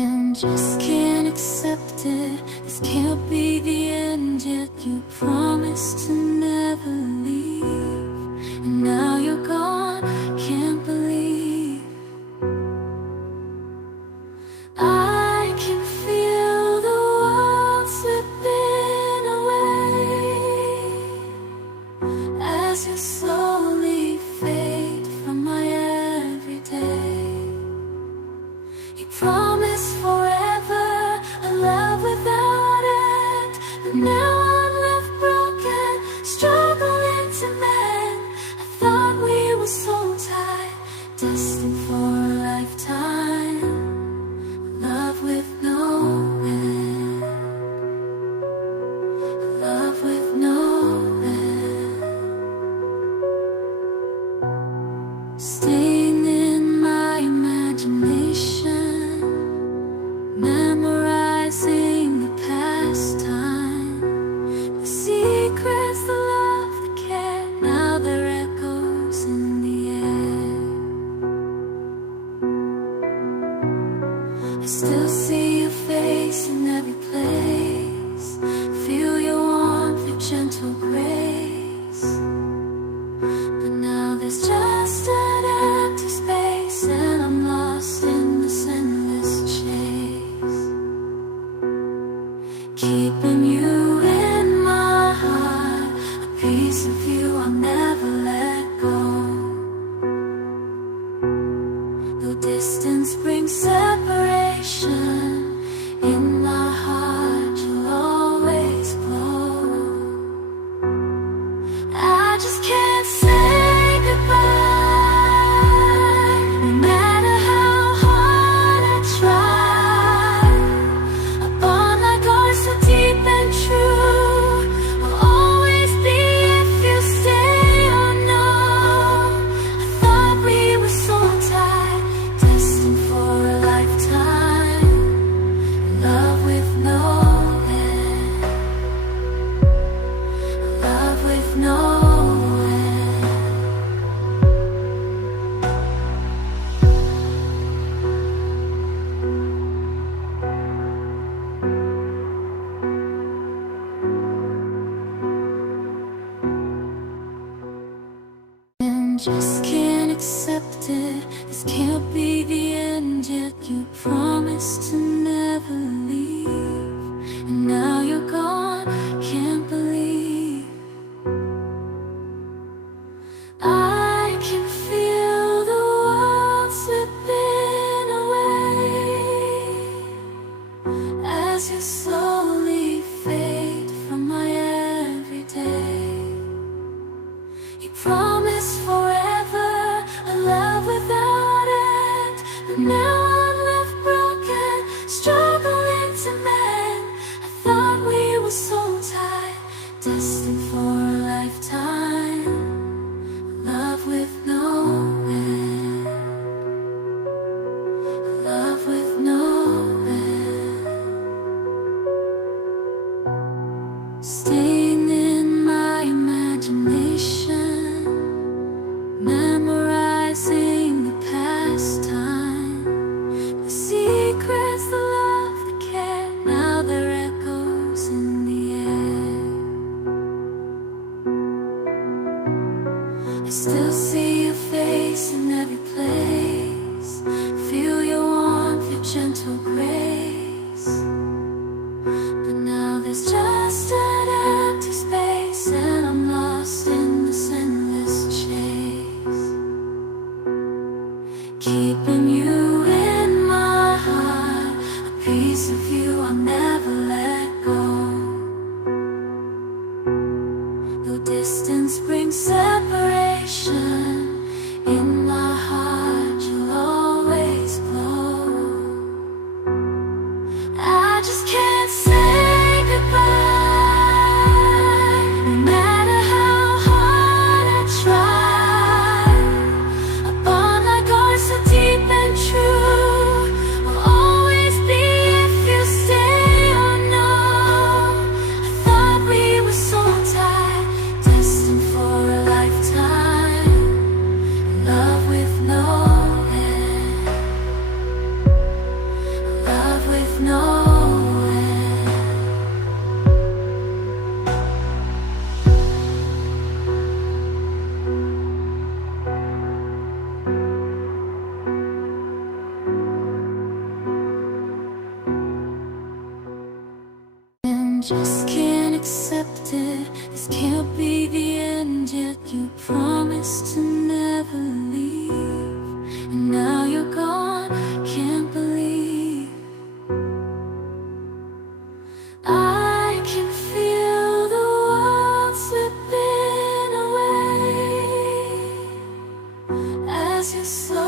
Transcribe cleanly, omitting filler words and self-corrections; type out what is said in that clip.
And just can't accept it. This can't be the end yet. You promised to never leave, and now you're gone. Can't believe I can feel the world slipping away as you slowly fade from my everyday. You promised forever, a love without end, but now I'm left broken, struggling to mend. I thought we were so tied, destined for a lifetime, love with no end, love with no end. Staying in my imagination, memorizing the past time, the secrets, the love, the care. Now they're echoes in the air. I still see your face in every place, feel your warmth, your gentle grace. But now there's just an empty space, and I'm lost in this endless chase, keeping you in my heart, a piece of you I'll never let go. Though distance brings separation, in my heart you'll always glow. I just can't say goodbye, no matter how hard I try. A bond like ours, so deep and true, will always be if you stay or no. I thought we were so tied, destined for a lifetime, love with no end, love with no end. And just can't accept it. This can't be the end yet. You promised to never leave, and now you're gone. Can't believe I can feel the world slipping away as you slowly fade from my everyday. You promised forever, a love without end, but now I'm left broken, struggling to mend. I thought we were so tied, destined for a lifetime, love with no end, love with no end. Staying in my imagination, memorizing the past time, the secrets, the love, the care. Now they're echoes in the air. I still see your face in every place, feel your warmth, your gentle grace. But now there's just an empty space, and I'm lost in this endless chase, keeping you in my heart, a piece of you I'll never let go. Though distance brings separation, in my heart you'll always glow. I just can't accept it. This can't be the end, yet you promised to never leave. And now you're gone, can't believe. I can feel the world slipping away as you slowly